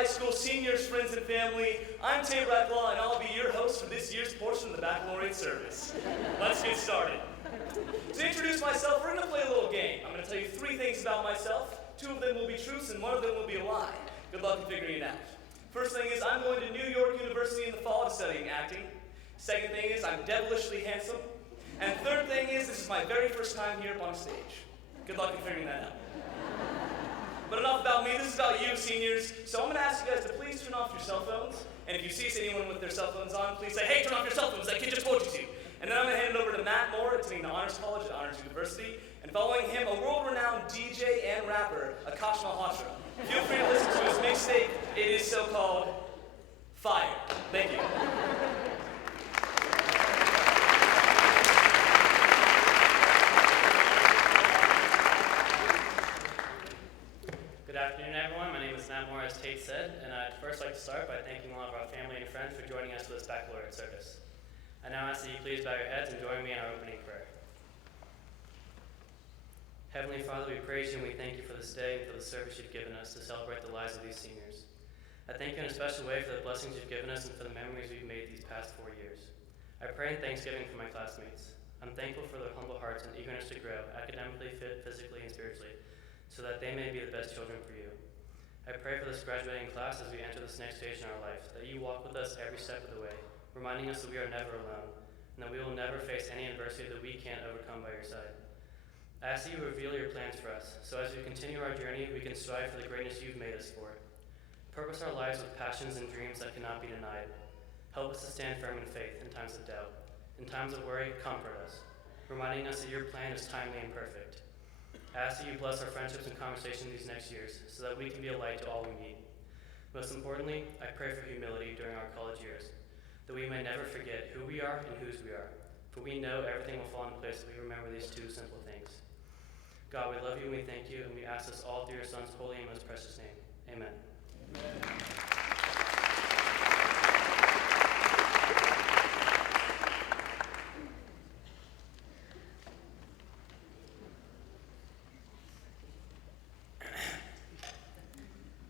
high school seniors, friends, and family. I'm Tate Racklaw, and I'll be your host for this year's portion of the Baccalaureate service. Let's get started. To introduce myself, we're going to play a little game. I'm going to tell you 3 things about myself. 2 of them will be truths, and 1 of them will be a lie. Good luck in figuring it out. First thing is, I'm going to New York University in the fall to studying acting. Second thing is, I'm devilishly handsome. And third thing is, this is my very first time here up on stage. Good luck in figuring that out. But enough about me, this is about you, seniors. So I'm gonna ask you guys to please turn off your cell phones. And if you see anyone with their cell phones on, please say, hey, turn off your cell phones, that kid just told you to. And then I'm gonna hand it over to Matt Moore, attending the Honors College at Honors University. And following him, a world-renowned DJ and rapper, Akash Malhotra. Feel free to listen to his mixtape. It is so-called Fire. Thank you. Good afternoon, everyone. My name is Matt Moore, as Tate said, and I'd first like to start by thanking all of our family and friends for joining us for this baccalaureate service. I now ask that you please bow your heads and join me in our opening prayer. Heavenly Father, we praise you and we thank you for this day and for the service you've given us to celebrate the lives of these seniors. I thank you in a special way for the blessings you've given us and for the memories we've made these past 4 years. I pray in thanksgiving for my classmates. I'm thankful for their humble hearts and eagerness to grow, academically, physically, and spiritually, so that they may be the best children for you. I pray for this graduating class as we enter this next stage in our life, that you walk with us every step of the way, reminding us that we are never alone, and that we will never face any adversity that we can't overcome by your side. I ask that you reveal your plans for us, so as we continue our journey, we can strive for the greatness you've made us for. Purpose our lives with passions and dreams that cannot be denied. Help us to stand firm in faith in times of doubt. In times of worry, comfort us, reminding us that your plan is timely and perfect. I ask that you bless our friendships and conversations these next years so that we can be a light to all we meet. Most importantly, I pray for humility during our college years, that we may never forget who we are and whose we are, for we know everything will fall into place if we remember these 2 simple things. God, we love you and we thank you, and we ask this all through your Son's holy and most precious name. Amen. Amen.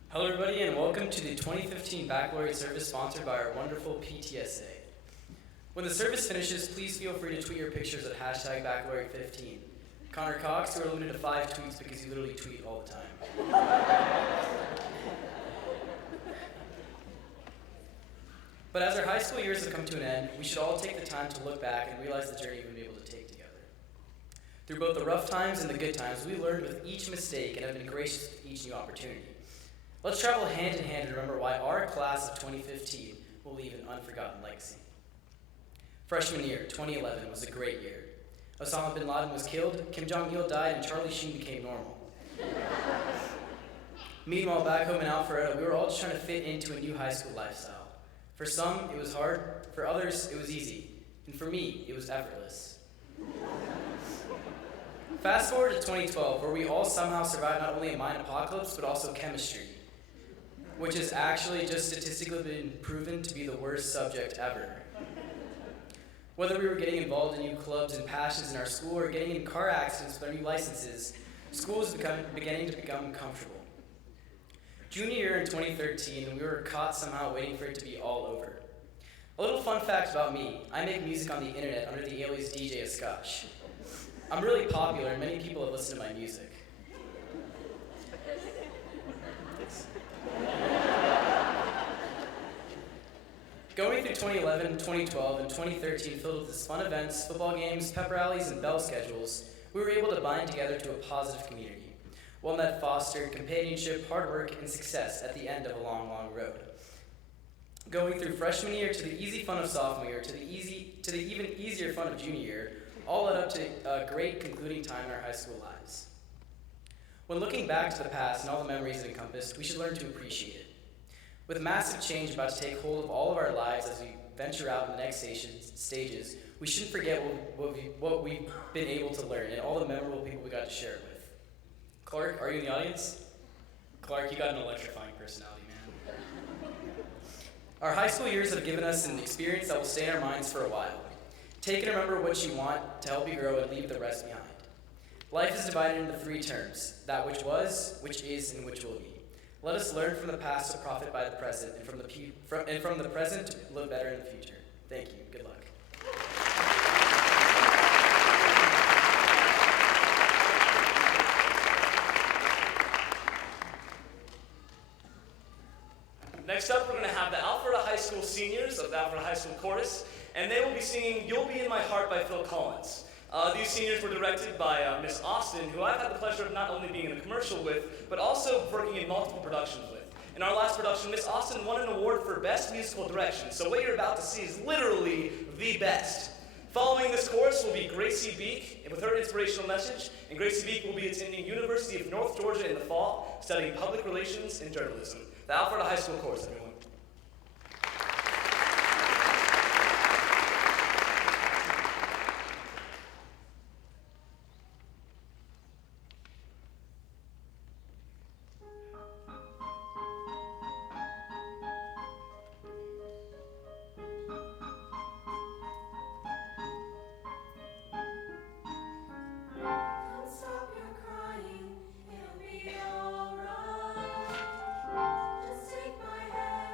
Hello everybody and welcome to the 2015 Baccalaureate service sponsored by our wonderful PTSA. When the service finishes, please feel free to tweet your pictures at #Baccalaureate15. Connor Cox, you are limited to 5 tweets because you literally tweet all the time. But as our high school years have come to an end, we should all take the time to look back and realize the journey we've been able to take together. Through both the rough times and the good times, we learned with each mistake and have been gracious with each new opportunity. Let's travel hand in hand and remember why our class of 2015 will leave an unforgotten legacy. Freshman year, 2011, was a great year. Osama bin Laden was killed, Kim Jong-il died, and Charlie Sheen became normal. Meanwhile, back home in Alpharetta, we were all just trying to fit into a new high school lifestyle. For some, it was hard. For others, it was easy. And for me, it was effortless. Fast forward to 2012, where we all somehow survived not only a mine apocalypse, but also chemistry, which has actually just statistically been proven to be the worst subject ever. Whether we were getting involved in new clubs and passions in our school or getting in car accidents with our new licenses, school was beginning to become comfortable. Junior year in 2013, we were caught somehow waiting for it to be all over. A little fun fact about me, I make music on the internet under the alias DJ Askash. I'm really popular and many people have listened to my music. Going through 2011, 2012, and 2013 filled with these fun events, football games, pep rallies, and bell schedules, we were able to bind together to a positive community, one that fostered companionship, hard work, and success at the end of a long, long road. Going through freshman year to the easy fun of sophomore year to the even easier fun of junior year, all led up to a great concluding time in our high school lives. When looking back to the past and all the memories it encompassed, we should learn to appreciate it. With massive change about to take hold of all of our lives as we venture out in the next stages, we shouldn't forget what we've been able to learn and all the memorable people we got to share it with. Clark, are you in the audience? Clark, you got an electrifying personality, man. Our high school years have given us an experience that will stay in our minds for a while. Take and remember what you want to help you grow and leave the rest behind. Life is divided into 3 terms: that which was, which is, and which will be. Let us learn from the past to profit by the present, and from the present to live better in the future. Thank you. Good luck. Next up, we're going to have the Alpharetta High School seniors of the Alpharetta High School Chorus, and they will be singing You'll Be in My Heart by Phil Collins. These seniors were directed by Miss Austin, who I've had the pleasure of not only being in a commercial with, but also working in multiple productions with. In our last production, Miss Austin won an award for Best Musical Direction, so what you're about to see is literally the best. Following this chorus will be Gracie Beek with her inspirational message, and Gracie Beek will be attending University of North Georgia in the fall, studying public relations and journalism. The Alpharetta High School Chorus, everyone. Don't stop your crying, it'll be alright. Just take my hand.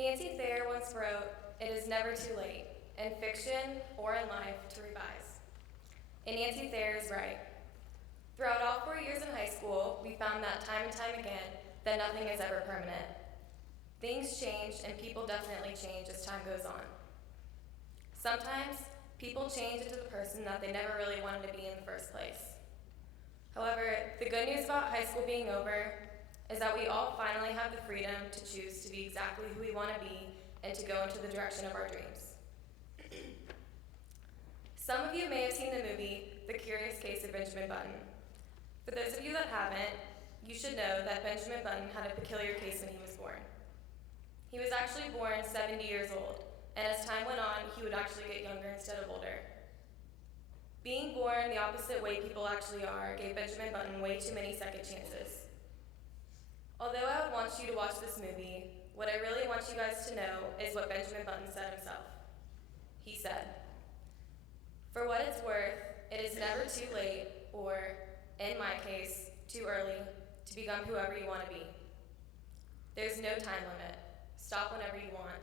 Nancy Thayer once wrote, "It is never too late, in fiction or in life, to revise." And Nancy Thayer is right. Throughout all 4 years in high school, we found that time and time again that nothing is ever permanent. Things change, and people definitely change as time goes on. Sometimes, people change into the person that they never really wanted to be in the first place. However, the good news about high school being over is that we all finally have the freedom to choose to be exactly who we want to be and to go into the direction of our dreams. Some of you may have seen the movie, The Curious Case of Benjamin Button. For those of you that haven't, you should know that Benjamin Button had a peculiar case when he was born. He was actually born 70 years old, and as time went on, he would actually get younger instead of older. Being born the opposite way people actually are gave Benjamin Button way too many second chances. Although I would want you to watch this movie, what I really want you guys to know is what Benjamin Button said himself. He said, "For what it's worth, it is never too late, or, in my case, too early, to become whoever you want to be. There's no time limit. Stop whenever you want.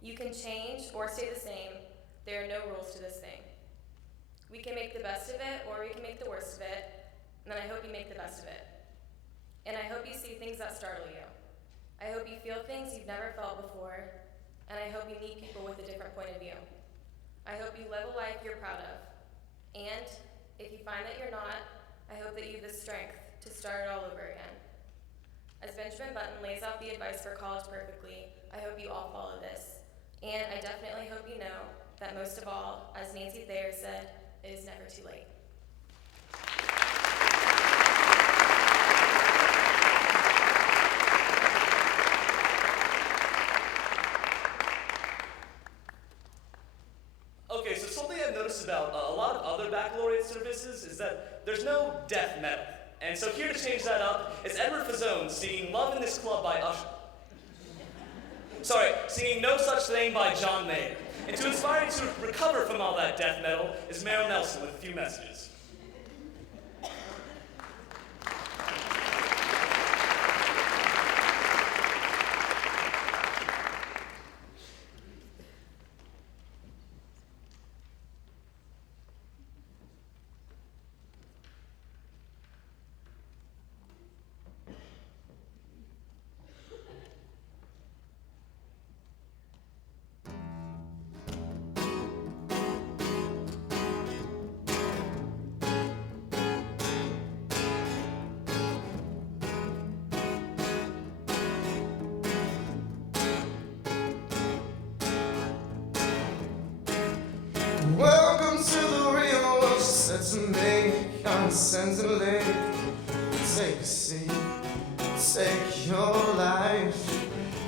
You can change or stay the same. There are no rules to this thing. We can make the best of it, or we can make the worst of it, and I hope you make the best of it. And I hope you see things that startle you. I hope you feel things you've never felt before, and I hope you meet people with a different point of view. I hope you live a life you're proud of. And if you find that you're not, I hope that you have the strength to start it all over again." As Benjamin Button lays out the advice for college perfectly, I hope you all follow this. And I definitely hope you know that most of all, as Nancy Thayer said, it is never too late. Okay, so something I've noticed about a lot of other baccalaureate services is that there's no death metal. And so here to change that up is Edward Fazone singing Love in This Club by Usher. Sorry, singing No Such Thing by John Mayer. And to inspire you to recover from all that death metal is Meryl Nelson with a few messages. Welcome to the real world, she said to me, condescendingly. Take a seat, take your life,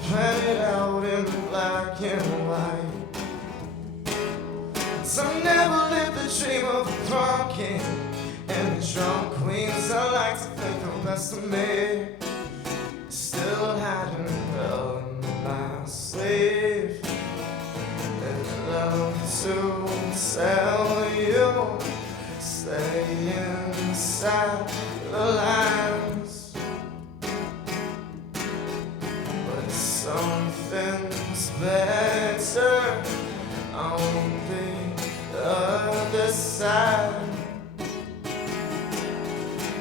plan it out in black and white. 'Cause I never lived the dream of a prom king and the drama queens. I like to think the best of me. Still hadn't held my sleeve. And love to tell you, stay inside the lines. But something's better on the other side.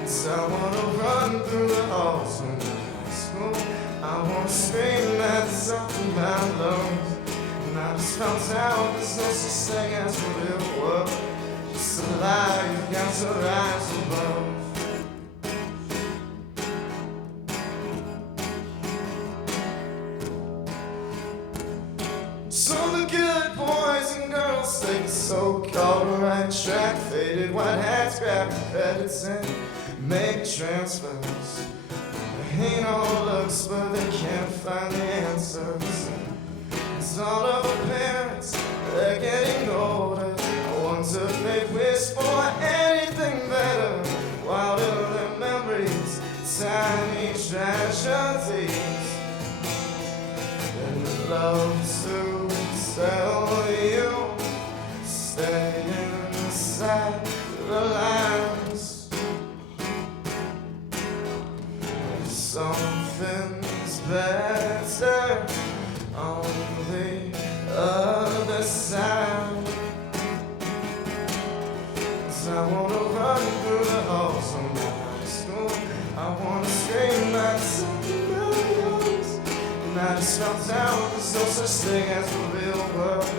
So I wanna run through the halls of high school. I wanna scream at the top of my lungs. And I just found out there's no such thing as a real world. Just a lie you've got to rise above. So the good boys and girls take the so-called right track. Faded white hats, grab your credits and make transfers. They ain't all looks, but they can't find the answers. It's all of our parents, they're getting older. I wonder if they wish for anything better. While in their memories, tiny tragedies. And love to tell you, stay inside the lines. Something's better wanna run through the halls of my high school. I wanna scream at the top of my lungs. And I just found out there's no such thing as the real world.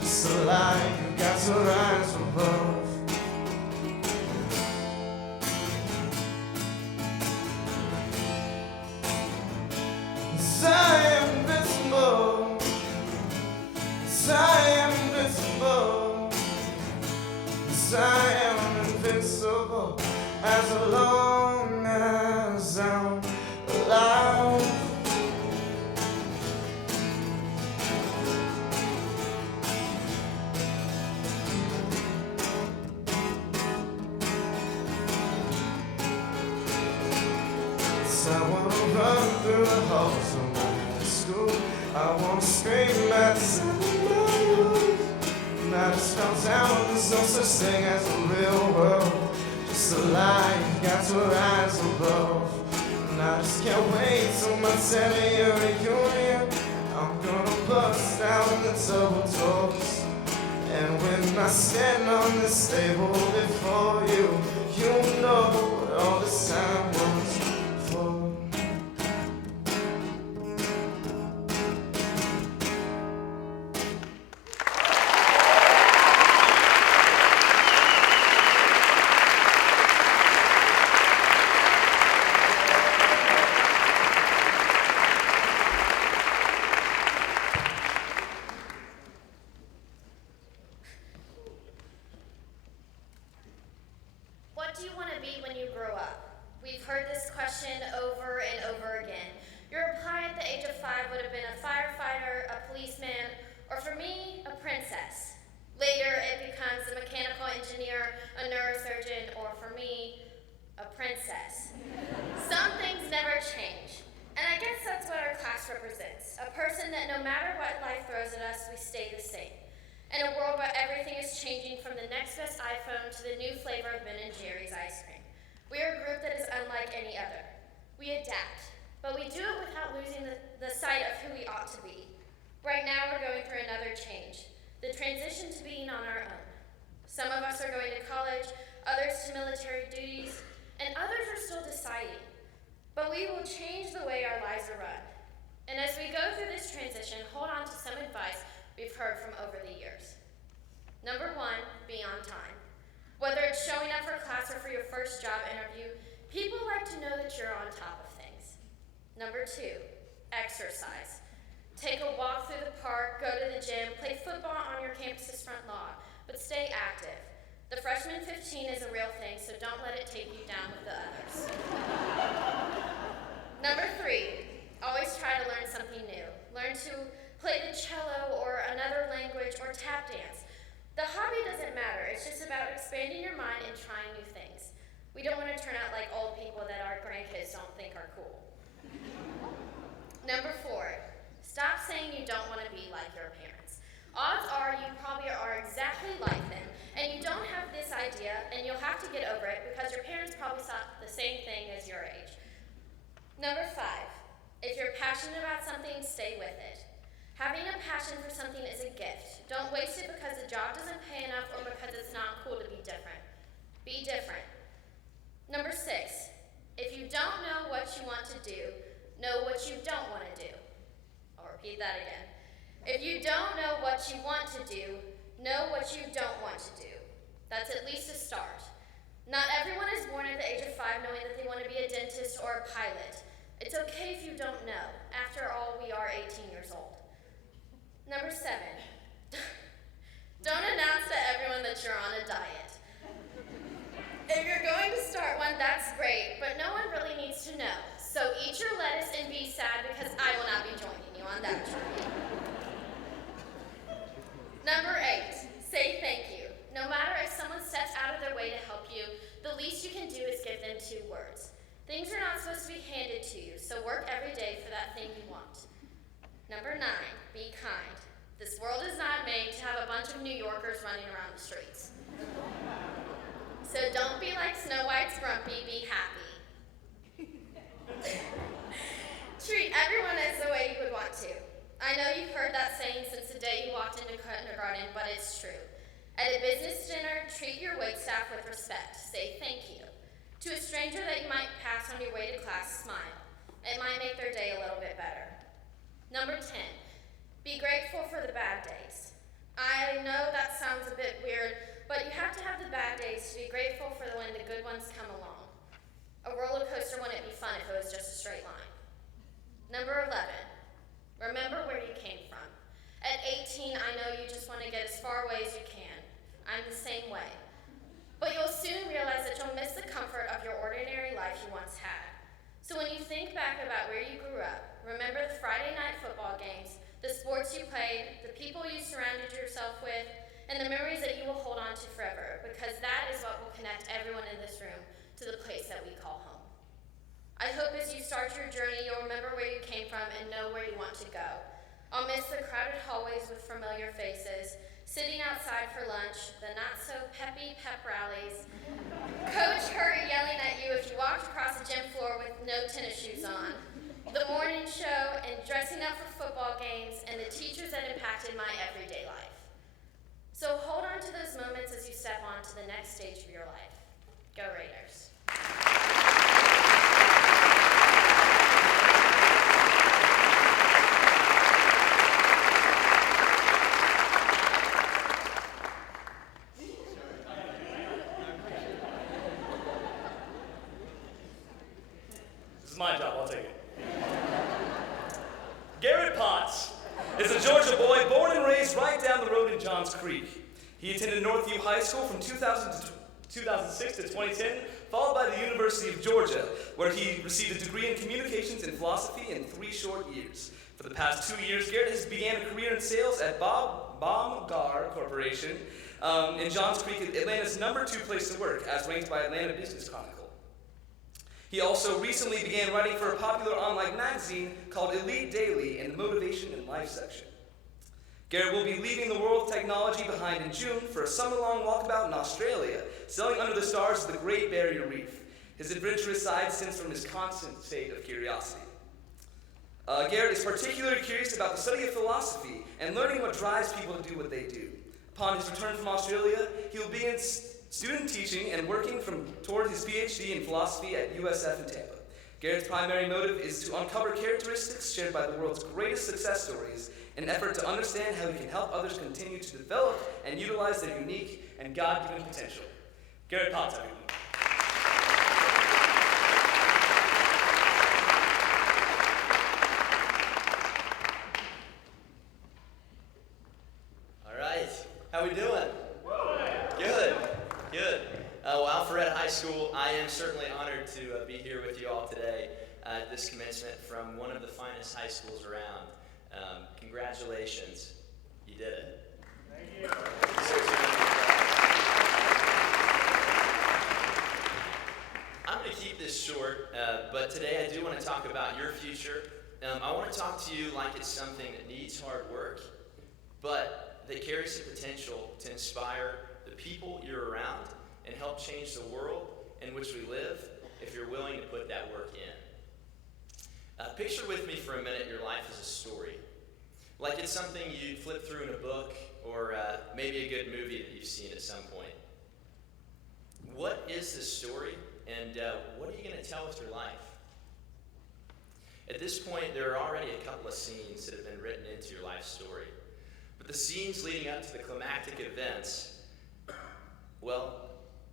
Just a lie, you got to rise above. I am invincible. I am invincible. I am invincible as long as I'm alive. I wanna run through the halls of my high school. I wanna scream at the sound of my voice. And I just found out there's no such thing as a real world. Just a lie, you got to rise above. And I just can't wait till my 10-year reunion. I'm gonna bust down the double doors. And when I stand on this table before you, you'll know what all this time was for. What do you want to be when you grow up? We've heard this question over and over again. Your reply at the age of 5 would have been a firefighter, a policeman, or for me, a princess. Later, it becomes a mechanical engineer, a neurosurgeon, or for me, a princess. Some things never change. And I guess that's what our class represents. A person that no matter what life throws at us, we stay the same. In a world where everything is changing from the next best iPhone to the new flavor of Ben & Jerry's ice cream. We are a group that is unlike any other. We adapt, but we do it without losing the sight of who we ought to be. Right now we're going through another change, the transition to being on our own. Some of us are going to college, others to military duties, and others are still deciding. But we will change the way our lives are run. And as we go through this transition, hold on to some advice we've heard from over the years. Number 1, be on time. Whether it's showing up for class or for your first job interview, people like to know that you're on top of things. Number 2, exercise. Take a walk through the park, go to the gym, play football on your campus's front lawn, but stay active. The freshman 15 is a real thing, so don't let it take you down with the others. Number 3, always try to learn something new. Learn to play the cello or another language or tap dance. The hobby doesn't matter, it's just about expanding your mind and trying new things. We don't want to turn out like old people that our grandkids don't think are cool. Number 4, stop saying you don't want to be like your parents. Odds are you probably are exactly like them, and you don't have this idea, and you'll have to get over it because your parents probably saw the same thing as your age. Number 5, if you're passionate about something, stay with it. Having a passion for something is a gift. Don't waste it because the job doesn't pay enough or because it's not cool to be different. Be different. Number 6, if you don't know what you want to do, know what you don't want to do. I'll repeat that again. If you don't know what you want to do, know what you don't want to do. That's at least a start. Not everyone is born at the age of 5 knowing that they want to be a dentist or a pilot. It's okay if you don't know. After all, we are 18 years old. Number 7, don't announce to everyone that you're on a diet. If you're going to start one, that's great, but no one really needs to know. So eat your lettuce and be sad because I will not be joining you on that journey. Number 8, say thank you. No matter if someone steps out of their way to help you, the least you can do is give them 2 words. Things are not supposed to be handed to you, so work every day for that thing you want. Number 9, be kind. This world is not made to have a bunch of New Yorkers running around the streets. So don't be like Snow White's grumpy, be happy. Treat everyone as the way you would want to. I know you've heard that saying since the day you walked into kindergarten, but it's true. At a business dinner, treat your waitstaff with respect. Say thank you. To a stranger that you might pass on your way to class, smile. It might make their day a little bit better. Number 10, be grateful for the bad days. I know that sounds a bit weird, but you have to have the bad days to be grateful for when the good ones come along. A roller coaster wouldn't be fun if it was just a straight line. Number 11, remember where you came from. At 18, I know you just want to get as far away as you can. I'm the same way. But you'll soon realize that you'll miss the comfort of your ordinary life you once had. So when you think back about where you grew up, remember the Friday night football games, the sports you played, the people you surrounded yourself with, and the memories that you will hold on to forever, because that is what will connect everyone in this room to the place that we call home. I hope as you start your journey, you'll remember where you came from and know where you want to go. I'll miss the crowded hallways with familiar faces, sitting outside for lunch, the not-so-peppy pep rallies, Coach Hurry yelling at you if you walked across the gym floor with no tennis shoes on, the morning show and dressing up for football games, and the teachers that impacted my everyday life. So hold on to those moments as you step on to the next stage of your life. Go Raiders. This is my job, I'll take it. Garrett Potts is a Georgia boy born and raised right down the road in Johns Creek. He attended Northview High School from 2006 to 2010, followed by the University of Georgia, where he received a degree in communications and philosophy in 3 short years. For the past 2 years, Garrett has began a career in sales at Baumgar Corporation in Johns Creek, Atlanta's #2 place to work, as ranked by Atlanta Business Chronicle. He also recently began writing for a popular online magazine called Elite Daily in the Motivation and Life section. Garrett will be leaving the world of technology behind in June for a summer-long walkabout in Australia, sailing under the stars of the Great Barrier Reef. His adventurous side stems from his constant state of curiosity. Garrett is particularly curious about the study of philosophy and learning what drives people to do what they do. Upon his return from Australia, he will begin student teaching and working toward his PhD in philosophy at USF in Tampa. Garrett's primary motive is to uncover characteristics shared by the world's greatest success stories in an effort to understand how he can help others continue to develop and utilize their unique and God-given potential. Garrett Potts, everyone. All right, how we doing? Good. Well, Alpharetta High School, I am certainly honored to be here with you all today at this commencement from one of the finest high schools around. Congratulations, you did it. Thank you. I'm going to keep this short, but today I do want to talk about your future. I want to talk to you like it's something that needs hard work, but that carries the potential to inspire the people you're around and help change the world in which we live if you're willing to put that work in. Picture with me for a minute your life as a story. Like it's something you'd flip through in a book or maybe a good movie that you've seen at some point. What is this story and what are you going to tell with your life? At this point, there are already a couple of scenes that have been written into your life story. But the scenes leading up to the climactic events, well,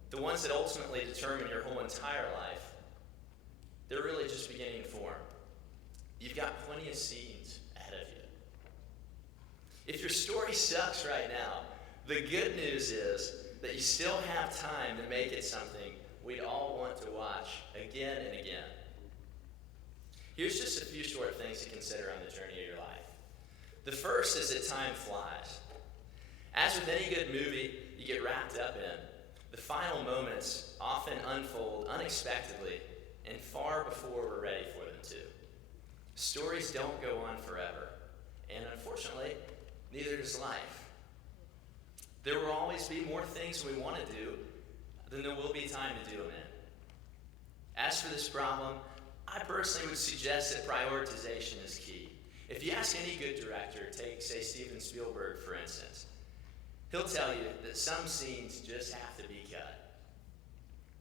the ones that ultimately determine your whole entire life, they're really just beginning to form. You've got plenty of scenes ahead of you. If your story sucks right now, the good news is that you still have time to make it something we'd all want to watch again and again. Here's just a few short things to consider on the journey of your life. The first is that time flies. As with any good movie you get wrapped up in, the final moments often unfold unexpectedly and far before we're ready for them to. Stories don't go on forever, and unfortunately, neither does life. There will always be more things we want to do than there will be time to do them in. As for this problem, I personally would suggest that prioritization is key. If you ask any good director, take, say, Steven Spielberg, for instance, He'll tell you that some scenes just have to be cut.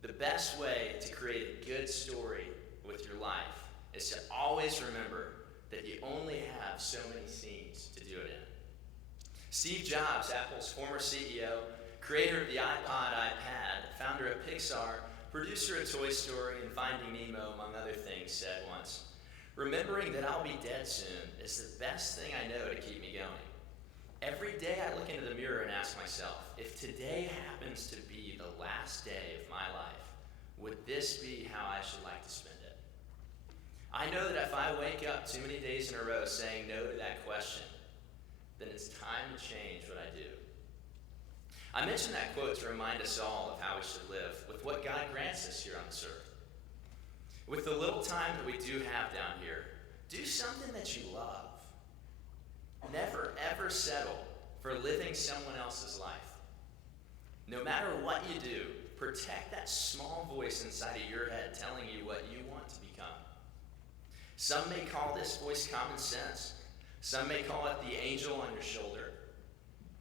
The best way to create a good story with your life is to always remember that you only have so many scenes to do it in. Steve Jobs, Apple's former CEO, creator of the iPod, iPad, founder of Pixar, producer of Toy Story and Finding Nemo, among other things, said once, "Remembering that I'll be dead soon is the best thing I know to keep me going. Every day I look into the mirror and ask myself, if today happens to be the last day of my life, would this be how I should like to spend it?" I know that if I wake up too many days in a row saying no to that question, then it's time to change what I do. I mention that quote to remind us all of how we should live with what God grants us here on this earth. With the little time that we do have down here, do something that you love. Never, ever settle for living someone else's life. No matter what you do, protect that small voice inside of your head telling you what you want to become. Some may call this voice common sense. Some may call it the angel on your shoulder.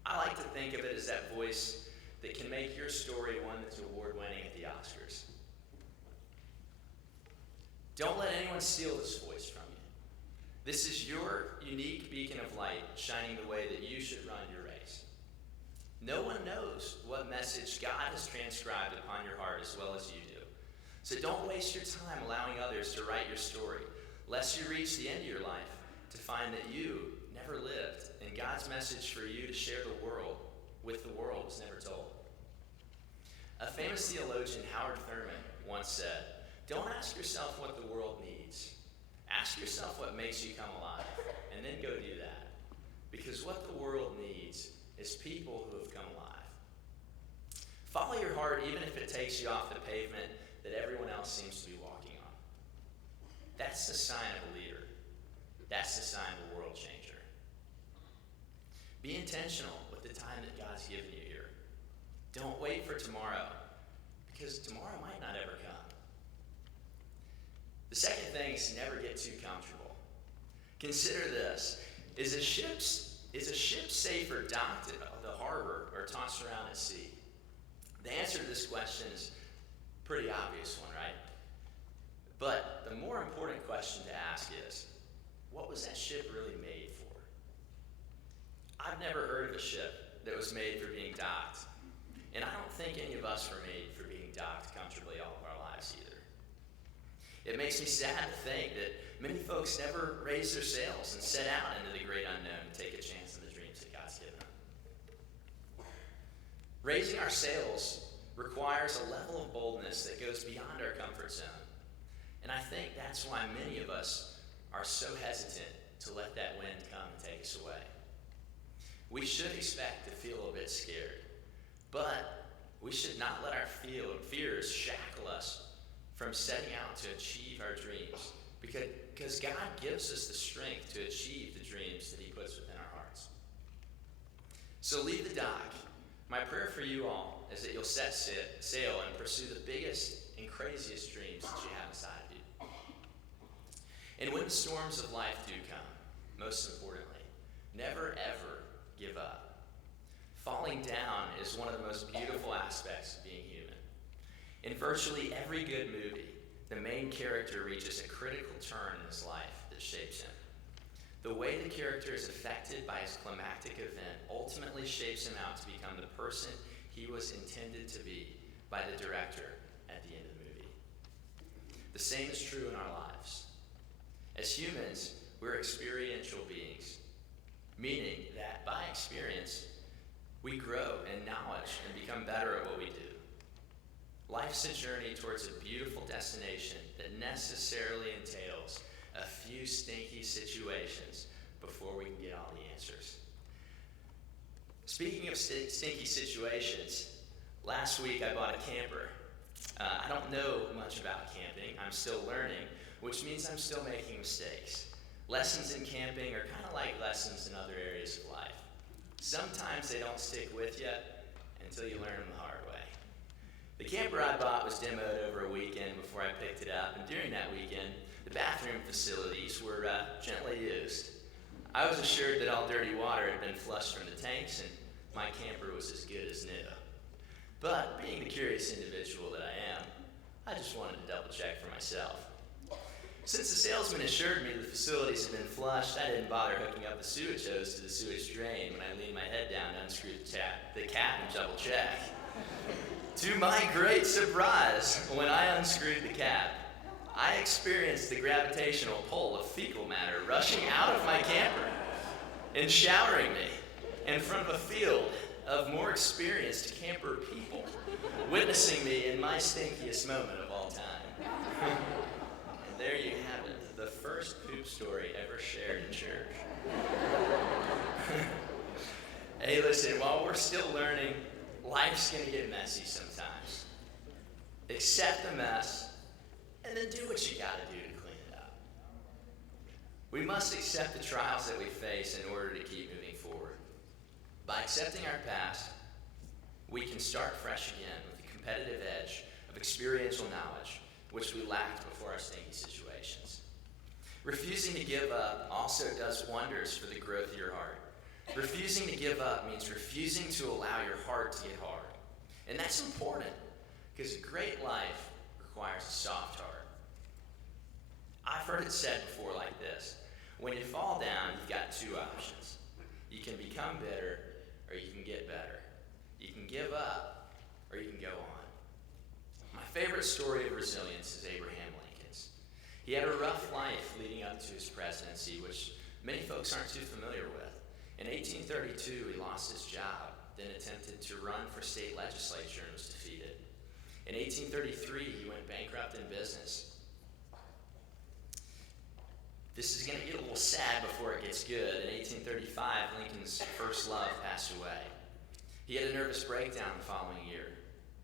I like to think of it as that voice that can make your story one that's award-winning at the Oscars. Don't let anyone steal this voice from you. This is your unique beacon of light shining the way that you should run your race. No one knows what message God has transcribed upon your heart as well as you do. So don't waste your time allowing others to write your story, lest you reach the end of your life to find that you never lived and God's message for you to share with the world was never told. A famous theologian, Howard Thurman, once said, "Don't ask yourself what the world needs. Ask yourself what makes you come alive, and then go do that. Because what the world needs is people who have come alive." Follow your heart even if it takes you off the pavement that everyone else seems to be walking on. That's the sign of a leader. That's the sign of a world changer. Be intentional with the time that God's given you here. Don't wait for tomorrow, because tomorrow might not ever come. The second thing is to never get too comfortable. Consider this. Is a ship safer docked at the harbor or tossed around at sea? The answer to this question is a pretty obvious one, right? But the more important question to ask is, what was that ship really made for? I've never heard of a ship that was made for being docked. And I don't think any of us were made for being docked comfortably all of our lives either. It makes me sad to think that many folks never raise their sails and set out into the great unknown and take a chance on the dreams that God's given them. Raising our sails requires a level of boldness that goes beyond our comfort zone. And I think that's why many of us are so hesitant to let that wind come and take us away. We should expect to feel a bit scared, but we should not let our fears shackle us from setting out to achieve our dreams, because God gives us the strength to achieve the dreams that He puts within our hearts. So leave the dock. My prayer for you all is that you'll set sail and pursue the biggest and craziest dreams that you have inside of you. And when the storms of life do come, most importantly, never ever give up. Falling down is one of the most beautiful aspects of being human. In virtually every good movie, the main character reaches a critical turn in his life that shapes him. The way the character is affected by his climactic event ultimately shapes him out to become the person he was intended to be by the director at the end of the movie. The same is true in our lives. As humans, we're experiential beings, meaning that by experience, we grow in knowledge and become better at what we do. Life's a journey towards a beautiful destination that necessarily entails a few stinky situations before we can get all the answers. Speaking of stinky situations, last week I bought a camper. I don't know much about camping. I'm still learning, which means I'm still making mistakes. Lessons in camping are kind of like lessons in other areas of life. Sometimes they don't stick with you until you learn them the hard way. The camper I bought was demoed over a weekend before I picked it up, and during that weekend, the bathroom facilities were gently used. I was assured that all dirty water had been flushed from the tanks, and my camper was as good as new. But being the curious individual that I am, I just wanted to double check for myself. Since the salesman assured me the facilities had been flushed, I didn't bother hooking up the sewage hose to the sewage drain when I leaned my head down to unscrew the cap and double check. To my great surprise, when I unscrewed the cap, I experienced the gravitational pull of fecal matter rushing out of my camper and showering me in front of a field of more experienced camper people, witnessing me in my stinkiest moment of all time. And there you have it, the first poop story ever shared in church. Hey, listen, while we're still learning, life's gonna get messy sometimes. Accept the mess, and then do what you gotta do to clean it up. We must accept the trials that we face in order to keep moving forward. By accepting our past, we can start fresh again with the competitive edge of experiential knowledge, which we lacked before our stinky situations. Refusing to give up also does wonders for the growth of your heart. Refusing to give up means refusing to allow your heart to get hard. And that's important, because a great life requires a soft heart. I've heard it said before like this: when you fall down, you've got two options. You can become bitter, or you can get better. You can give up, or you can go on. My favorite story of resilience is Abraham Lincoln's. He had a rough life leading up to his presidency, which many folks aren't too familiar with. In 1832, he lost his job, then attempted to run for state legislature and was defeated. In 1833, he went bankrupt in business. This is going to get a little sad before it gets good. In 1835, Lincoln's first love passed away. He had a nervous breakdown the following year.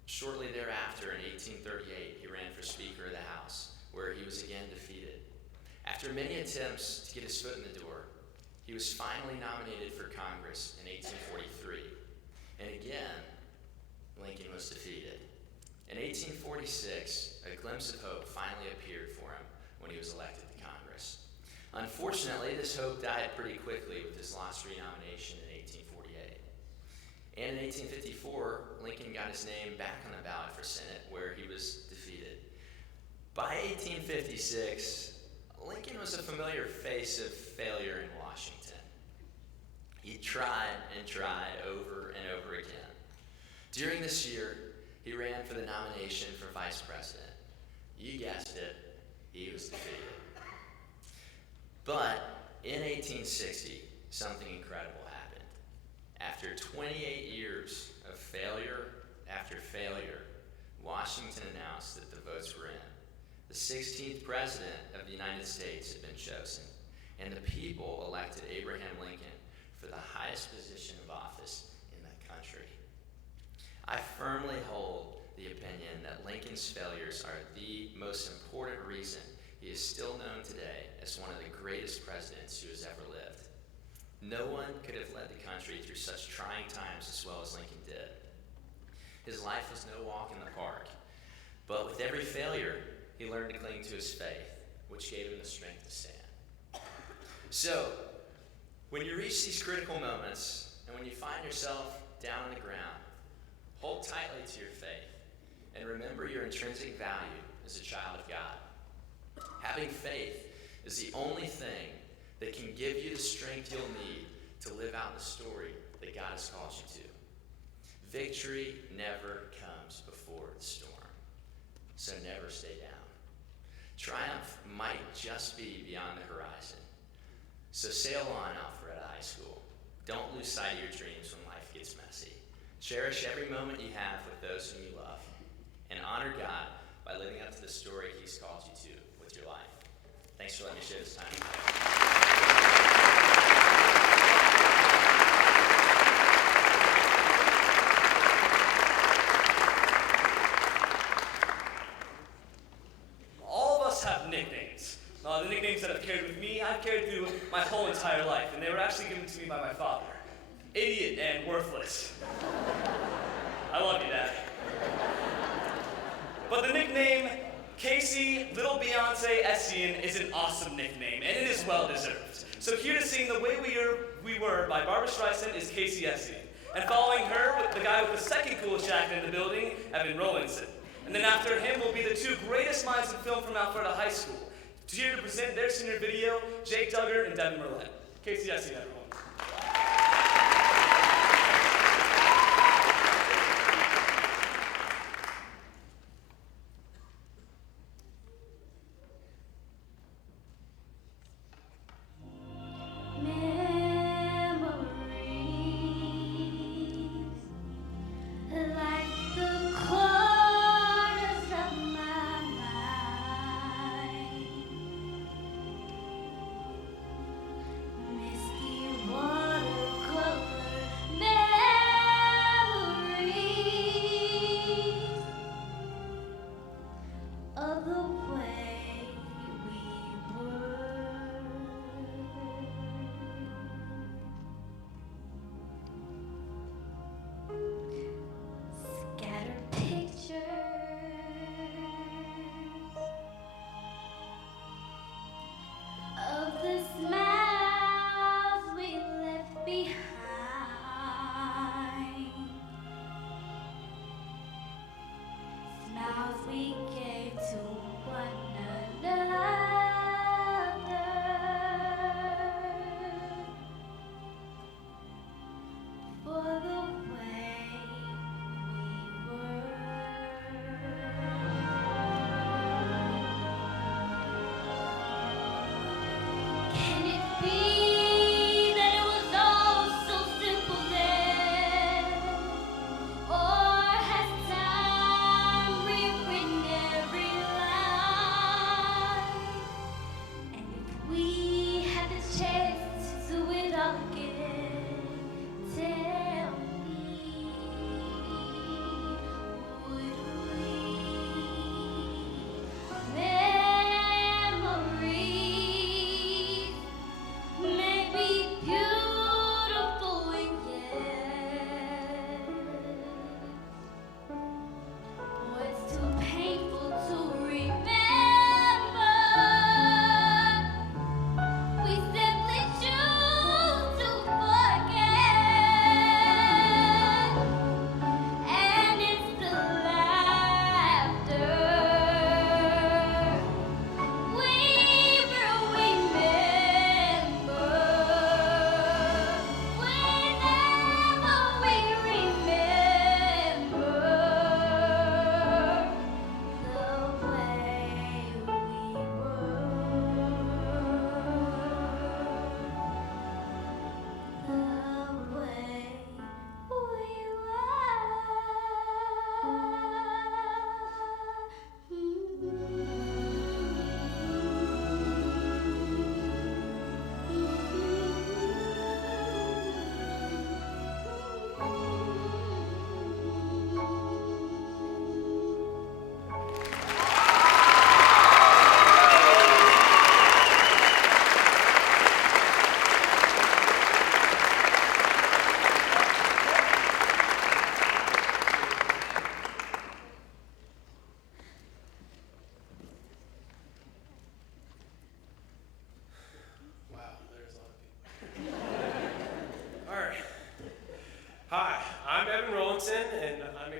Shortly thereafter, in 1838, he ran for Speaker of the House, where he was again defeated. After many attempts to get his foot in the door, he was finally nominated for Congress in 1843. And again, Lincoln was defeated. In 1846, a glimpse of hope finally appeared for him when he was elected to Congress. Unfortunately, this hope died pretty quickly with his lost renomination in 1848. And in 1854, Lincoln got his name back on the ballot for Senate, where he was defeated. By 1856, Lincoln was a familiar face of failure in Washington. He tried and tried over and over again. During this year, he ran for the nomination for vice president. You guessed it, he was defeated. But in 1860, something incredible happened. After 28 years of failure after failure, Washington announced that the votes were in. The 16th president of the United States had been chosen, and the people elected Abraham Lincoln for the highest position of office in the country. I firmly hold the opinion that Lincoln's failures are the most important reason he is still known today as one of the greatest presidents who has ever lived. No one could have led the country through such trying times as well as Lincoln did. His life was no walk in the park, but with every failure, he learned to cling to his faith, which gave him the strength to stand. So, when you reach these critical moments, and when you find yourself down on the ground, hold tightly to your faith, and remember your intrinsic value as a child of God. Having faith is the only thing that can give you the strength you'll need to live out the story that God has called you to. Victory never comes before the storm, so never stay down. Triumph might just be beyond the horizon, so sail on, Alpharetta High School. Don't lose sight of your dreams when life gets messy. Cherish every moment you have with those whom you love, and honor God by living up to the story He's called you to with your life. Thanks for letting me share this time. All of us have nicknames. The nicknames that I've carried with me, I've carried through my whole entire life, and they were actually given to me by my father. Idiot and worthless. I love you, Dad. But the nickname Casey Little Beyonce Essien is an awesome nickname, and it is well deserved. So here to sing The Way We Were by Barbra Streisand is Casey Essien. And following her, with the guy with the second coolest jacket in the building, Evan Rollinson. And then after him will be the two greatest minds in film from Alpharetta High School. Here to present their senior video, Jake Duggar and Devin Merlin. KCSC, everyone.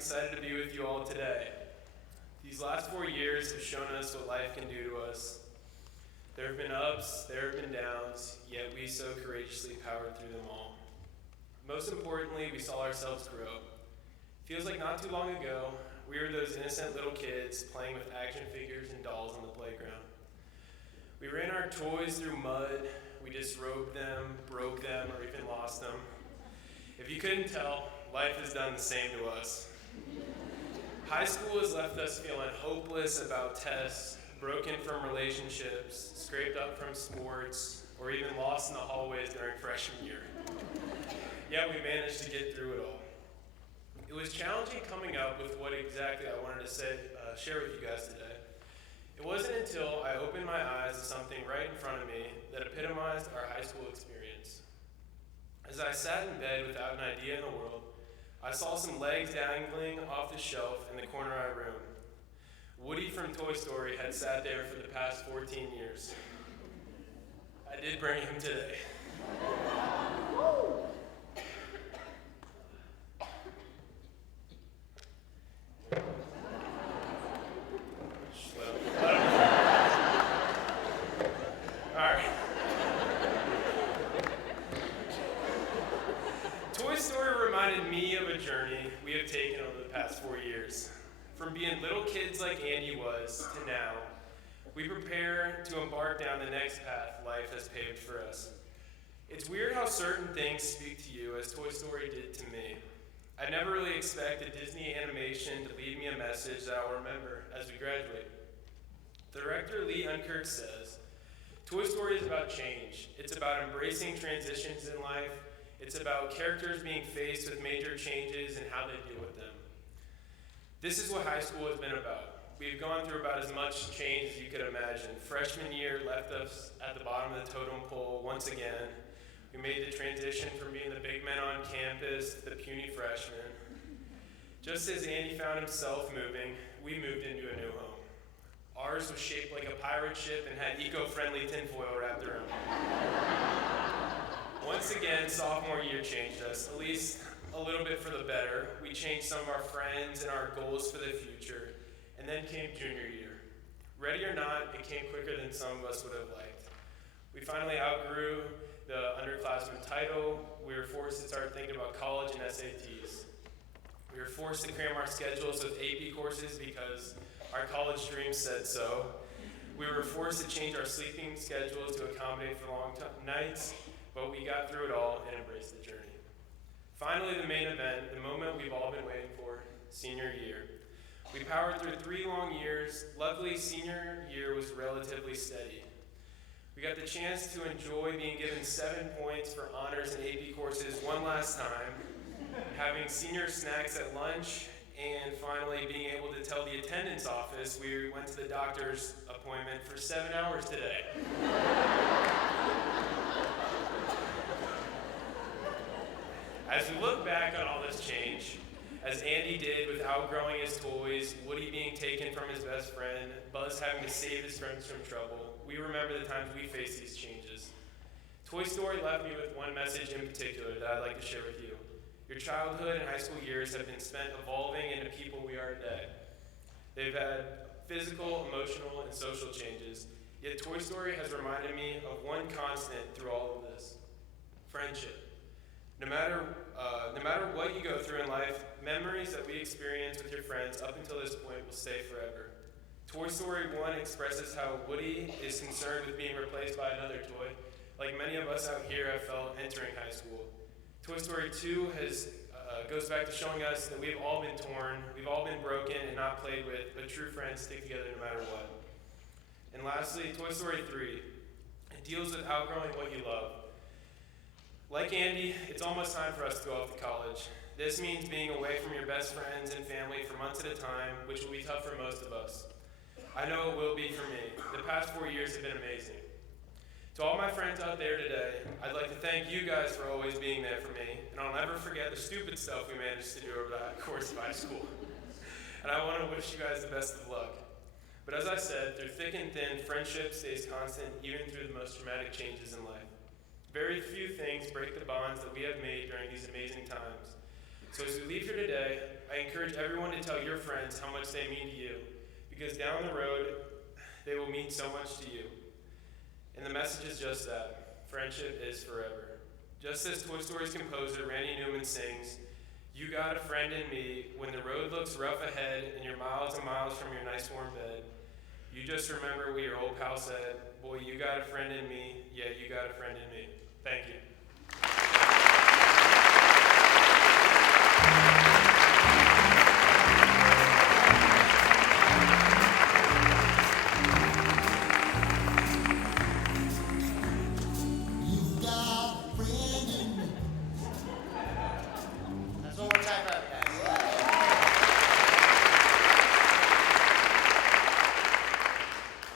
excited to be with you all today. These last 4 years have shown us what life can do to us. There have been ups, there have been downs, yet we so courageously powered through them all. Most importantly, we saw ourselves grow. Feels like not too long ago, we were those innocent little kids playing with action figures and dolls on the playground. We ran our toys through mud, we disrobed them, broke them, or even lost them. If you couldn't tell, life has done the same to us. High school has left us feeling hopeless about tests, broken from relationships, scraped up from sports, or even lost in the hallways during freshman year. Yet we managed to get through it all. It was challenging coming up with what exactly I wanted to share with you guys today. It wasn't until I opened my eyes to something right in front of me that epitomized our high school experience. As I sat in bed without an idea in the world, I saw some legs dangling off the shelf in the corner of my room. Woody from Toy Story had sat there for the past 14 years. I did bring him today. From being little kids like Andy was to now, we prepare to embark down the next path life has paved for us. It's weird how certain things speak to you, as Toy Story did to me. I never really expected Disney animation to leave me a message that I'll remember as we graduate. Director Lee Unkrich says, Toy Story is about change. It's about embracing transitions in life. It's about characters being faced with major changes and how they deal with them. This is what high school has been about. We've gone through about as much change as you could imagine. Freshman year left us at the bottom of the totem pole once again. We made the transition from being the big men on campus to the puny freshmen. Just as Andy found himself moving, we moved into a new home. Ours was shaped like a pirate ship and had eco-friendly tinfoil wrapped around it. Once again, sophomore year changed us, at least a little bit for the better. We changed some of our friends and our goals for the future. And then came junior year. Ready or not, it came quicker than some of us would have liked. We finally outgrew the underclassmen title. We were forced to start thinking about college and SATs. We were forced to cram our schedules with AP courses because our college dreams said so. We were forced to change our sleeping schedules to accommodate for long nights, but we got through it all and embraced the journey. Finally, the main event, the moment we've all been waiting for, senior year. We powered through 3 long years. Luckily, senior year was relatively steady. We got the chance to enjoy being given 7 points for honors and AP courses one last time, having senior snacks at lunch, and finally being able to tell the attendance office we went to the doctor's appointment for 7 hours today. As we look back on all this change, as Andy did with outgrowing his toys, Woody being taken from his best friend, Buzz having to save his friends from trouble, we remember the times we faced these changes. Toy Story left me with one message in particular that I'd like to share with you. Your childhood and high school years have been spent evolving into people we are today. They've had physical, emotional, and social changes, yet Toy Story has reminded me of one constant through all of this: friendship. No matter what you go through in life, memories that we experience with your friends up until this point will stay forever. Toy Story 1 expresses how Woody is concerned with being replaced by another toy, like many of us out here have felt entering high school. Toy Story 2 goes back to showing us that we've all been torn, we've all been broken and not played with, but true friends stick together no matter what. And lastly, Toy Story 3. It deals with outgrowing what you love. Like Andy, it's almost time for us to go off to college. This means being away from your best friends and family for months at a time, which will be tough for most of us. I know it will be for me. The past 4 years have been amazing. To all my friends out there today, I'd like to thank you guys for always being there for me, and I'll never forget the stupid stuff we managed to do over the course of high school. And I want to wish you guys the best of luck. But as I said, through thick and thin, friendship stays constant even through the most dramatic changes in life. Very few things break the bonds that we have made during these amazing times. So as we leave here today, I encourage everyone to tell your friends how much they mean to you, because down the road, they will mean so much to you. And the message is just that: friendship is forever. Just as Toy Story's composer Randy Newman sings, "You got a friend in me when the road looks rough ahead and you're miles and miles from your nice warm bed. You just remember what your old pal said, boy, you got a friend in me, yeah, you got a friend in me." Thank you. That's one more time for that, guys.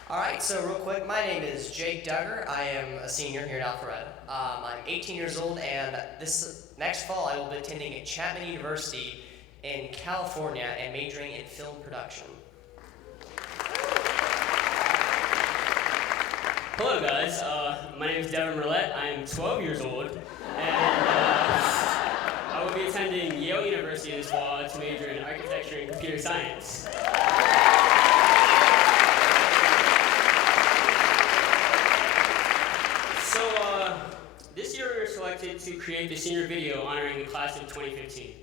All right, so real quick, my name is Jake Duggar. I am a senior here at Alpharetta. I'm 18 years old, and this next fall I will be attending at Chapman University in California and majoring in film production. Hello guys, my name is Devin Roulette. I am 12 years old, and I will be attending Yale University this fall to major in architecture and computer science. This year we were selected to create the senior video honoring the class of 2015.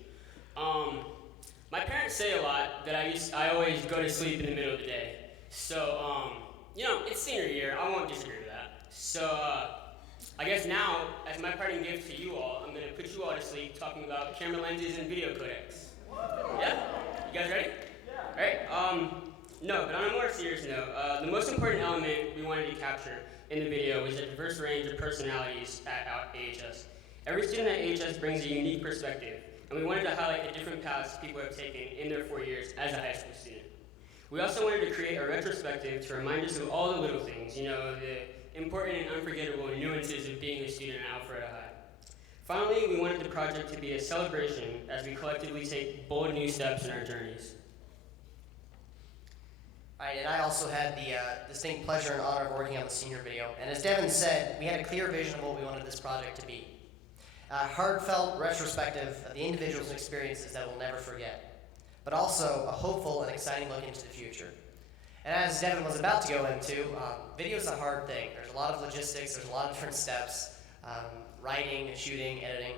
My parents say a lot that I always go to sleep in the middle of the day. So, it's senior year. I won't disagree with that. So, I guess now, as my parting gift to you all, I'm going to put you all to sleep talking about camera lenses and video codecs. Yeah? You guys ready? Yeah. All right? No, but on a more serious note, the most important element we wanted to capture in the video was a diverse range of personalities at AHS. Every student at AHS brings a unique perspective, and we wanted to highlight the different paths people have taken in their 4 years as a high school student. We also wanted to create a retrospective to remind us of all the little things, the important and unforgettable nuances of being a student at Alpharetta High. Finally, we wanted the project to be a celebration as we collectively take bold new steps in our journeys. All right, and I also had the distinct pleasure and honor of working on the senior video. And as Devin said, we had a clear vision of what we wanted this project to be. A heartfelt retrospective of the individuals and experiences that we'll never forget, but also a hopeful and exciting look into the future. And as Devin was about to go into, video is a hard thing. There's a lot of logistics, there's a lot of different steps, writing, shooting, editing,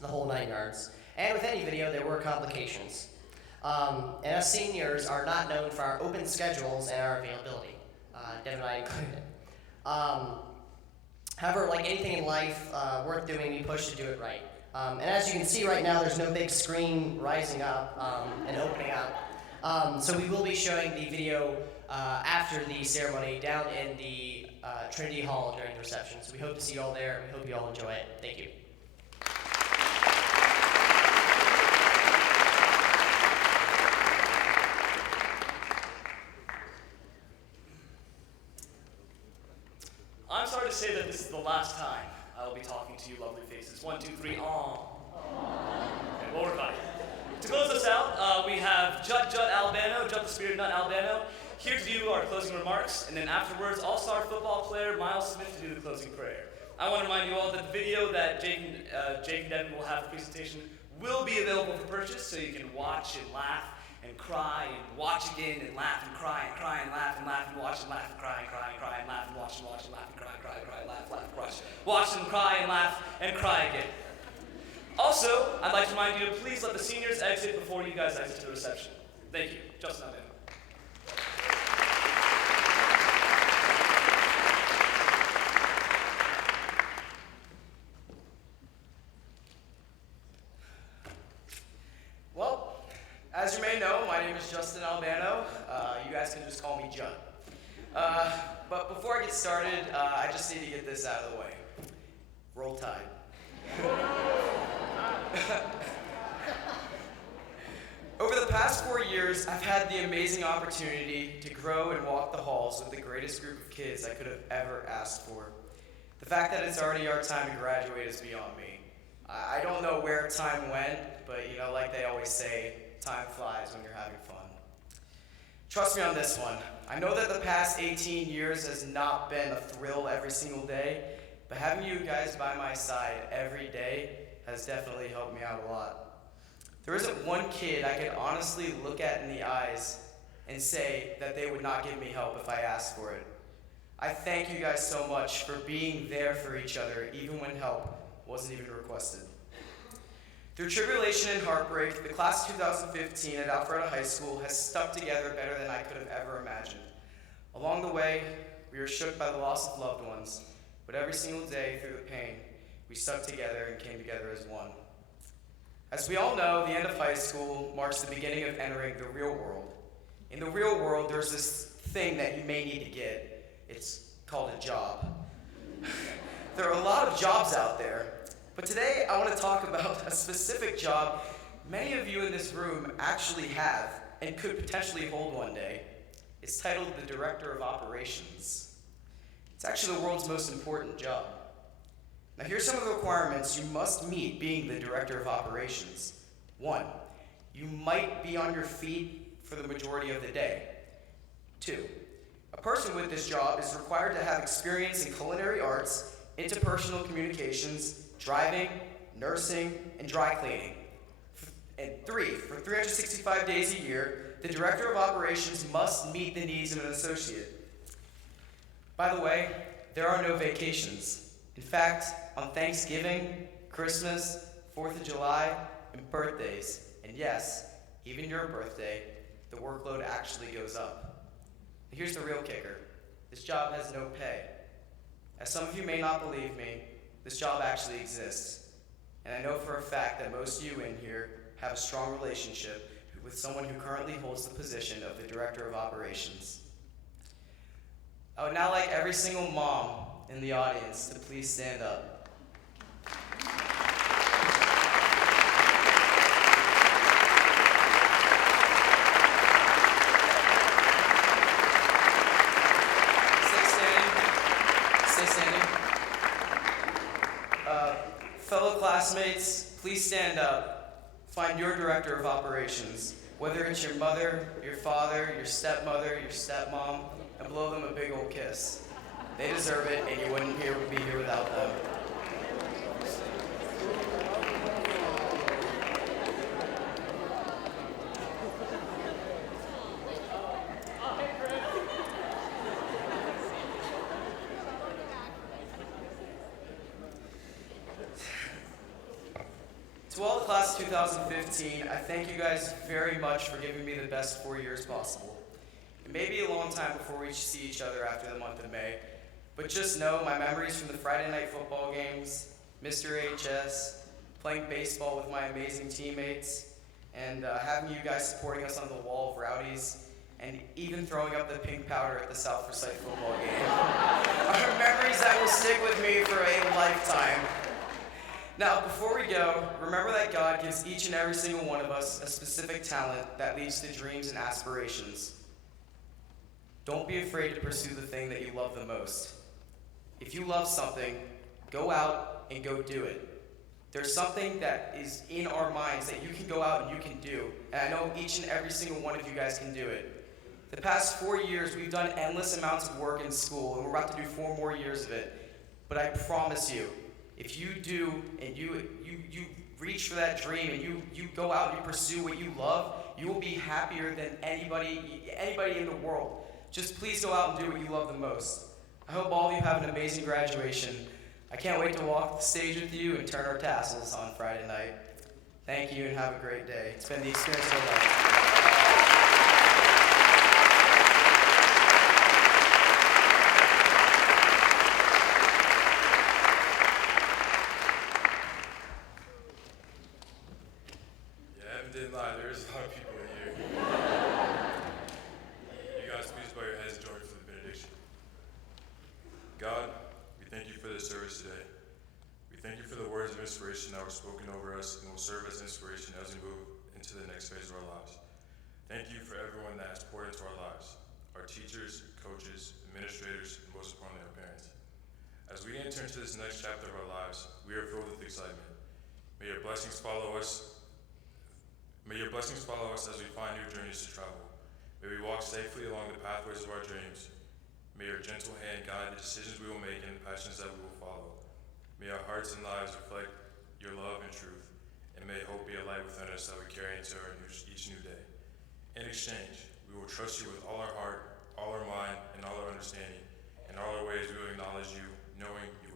the whole 9 yards. And with any video, there were complications. And us seniors are not known for our open schedules and our availability, Devin and I included. However, like anything in life worth doing, we push to do it right. And as you can see right now, there's no big screen rising up and opening up. So we will be showing the video after the ceremony down in the Trinity Hall during the reception. So we hope to see you all there, and we hope you all enjoy it. Thank you. I'm sorry to say that this is the last time I will be talking to you lovely faces. 1, 2, 3, aw. Okay, we'll work on it. To close us out, we have Jut Albano, Jut the Spirit Nut Albano, here to do our closing remarks, and then afterwards, all-star football player Miles Smith to do the closing prayer. I want to remind you all that the video that Jake and Devin will have for presentation will be available for purchase, so you can watch and laugh and cry and watch again and laugh and cry and cry and laugh and laugh and watch and laugh and cry and cry and cry and laugh and watch and laugh and cry and cry and cry and laugh and cry. Watch and cry and laugh and cry again. Also, I'd like to remind you to please let the seniors exit before you guys exit to the reception. Thank you. Justin Albano. Well, as you may know, my name is Justin Albano. You guys can just call me Judd. But before I get started, I just need to get this out of the way. Roll Tide. Over the past 4 years, I've had the amazing opportunity to grow and walk the halls with the greatest group of kids I could have ever asked for. The fact that it's already our time to graduate is beyond me. I don't know where time went, but like they always say, time flies when you're having fun. Trust me on this one. I know that the past 18 years has not been a thrill every single day, but having you guys by my side every day has definitely helped me out a lot. There isn't one kid I could honestly look at in the eyes and say that they would not give me help if I asked for it. I thank you guys so much for being there for each other, even when help wasn't even requested. Through tribulation and heartbreak, the class of 2015 at Alpharetta High School has stuck together better than I could have ever imagined. Along the way, we were shook by the loss of loved ones, but every single day through the pain, we stuck together and came together as one. As we all know, the end of high school marks the beginning of entering the real world. In the real world, there's this thing that you may need to get. It's called a job. There are a lot of jobs out there, but today I want to talk about a specific job many of you in this room actually have and could potentially hold one day. It's titled the Director of Operations. It's actually the world's most important job. Now here's some of the requirements you must meet being the Director of Operations. 1, you might be on your feet for the majority of the day. 2, a person with this job is required to have experience in culinary arts, interpersonal communications, driving, nursing, and dry cleaning. And 3, for 365 days a year, the Director of Operations must meet the needs of an associate. By the way, there are no vacations. In fact, on Thanksgiving, Christmas, 4th of July, and birthdays, and yes, even your birthday, the workload actually goes up. Here's the real kicker. This job has no pay. As some of you may not believe me, this job actually exists. And I know for a fact that most of you in here have a strong relationship with someone who currently holds the position of the Director of Operations. I would now like every single mom in the audience to please stand up. Stay standing. Fellow classmates, please stand up. Find your Director of Operations, whether it's your mother, your father, your stepmother, your stepmom, and blow them a big old kiss. They deserve it, and you wouldn't be here without them. To all the class of 2015, I thank you guys very much for giving me the best 4 years possible. It may be a long time before we see each other after the month of May, but just know my memories from the Friday night football games, Mr. AHS, playing baseball with my amazing teammates, and having you guys supporting us on the wall of rowdies, and even throwing up the pink powder at the South Forsyth football game are memories that will stick with me for a lifetime. Now, before we go, remember that God gives each and every single one of us a specific talent that leads to dreams and aspirations. Don't be afraid to pursue the thing that you love the most. If you love something, go out and go do it. There's something that is in our minds that you can go out and you can do, and I know each and every single one of you guys can do it. The past 4 years, we've done endless amounts of work in school, and we're about to do 4 more years of it. But I promise you, if you do and you reach for that dream and you go out and you pursue what you love, you will be happier than anybody in the world. Just please go out and do what you love the most. I hope all of you have an amazing graduation. I can't wait to walk the stage with you and turn our tassels on Friday night. Thank you and have a great day. It's been the experience of a life. Didn't lie, there's a lot of people in here. You guys, please bow your heads and join me for the benediction. God, we thank you for this service today. We thank you for the words of inspiration that were spoken over us and will serve as inspiration as we move into the next phase of our lives. Thank you for everyone that has poured into our lives, our teachers, coaches, administrators, and most importantly, our parents. As we enter into this next chapter of our lives, we are filled with excitement. May your blessings follow us. May your blessings follow us as we find new journeys to travel. May we walk safely along the pathways of our dreams. May your gentle hand guide the decisions we will make and the passions that we will follow. May our hearts and lives reflect your love and truth, and may hope be a light within us that we carry into each new day. In exchange, we will trust you with all our heart, all our mind, and all our understanding. In all our ways, we will acknowledge you, knowing you